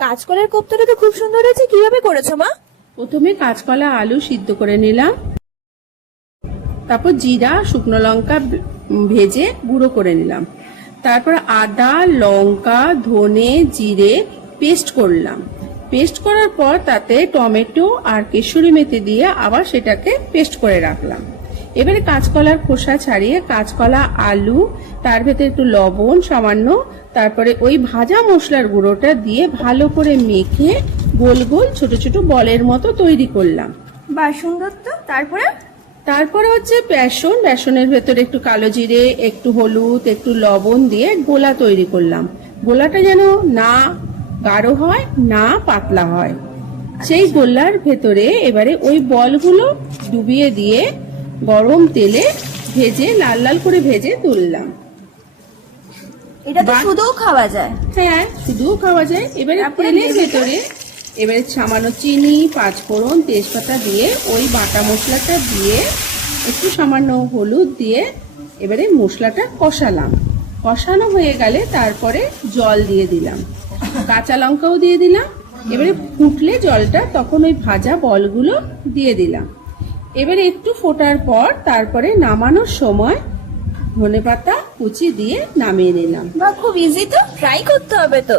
কাঁচকলার কোপ্তাটা তো খুব সুন্দর হয়েছে, কিভাবে করেছো মা? প্রথমে কাঁচকলা আলু সিদ্ধ করে নিলাম, তারপর জিরা শুকনো লঙ্কা ভেজে গুঁড়ো করে নিলাম, তারপর আদা লঙ্কা ধনে জিরে পেস্ট করলাম। পেস্ট করার পর তাতে টমেটো আর কেশরি মেথি দিয়ে আবার সেটাকে পেস্ট করে রাখলাম। এবারে কাঁচকলার খোসা ছাড়িয়ে কাঁচকলা আলু, তার ভেতরে একটু লবণ সামান্য, তারপরে ওই ভাজা মশলার গুঁড়োটা দিয়ে ভালো করে মেখে গোল গোল ছোট ছোট বলের মতো তৈরি করলাম। বাহ, সুন্দর তো। তারপরে হচ্ছে বেসনের ভেতরে একটু কালো জিরে একটু হলুদ একটু লবণ দিয়ে গোলা তৈরি করলাম। গোলাটা যেন না গাঢ় হয় না পাতলা হয়, সেই গোলার ভেতরে এবারে ওই বলগুলো ডুবিয়ে দিয়ে গরম তেলে ভেজে লাল লাল করে ভেজে তুললাম। এটা তো শুধুও খাওয়া যায়? হ্যাঁ, শুধুও খাওয়া যায়। এবারে তেলের ভেতরে এবারে সামান্য চিনি পাঁচফোড়ন তেজপাতা দিয়ে ওই বাটা মশলাটা দিয়ে একটু সামান্য হলুদ দিয়ে এবারে মশলাটা কষালাম। কষানো হয়ে গেলে তারপরে জল দিয়ে দিলাম, কাঁচা লঙ্কাও দিয়ে দিলাম। এবারে ফুটলে জলটা তখন ওই ভাজা বলগুলো দিয়ে দিলাম। এবারে একটু ফোটার পর তারপরে নামানোর সময় ধনেপাতা কুচি দিয়ে নামিয়ে নিলাম। বা খুব ইজি তো, ট্রাই করতে হবে তো।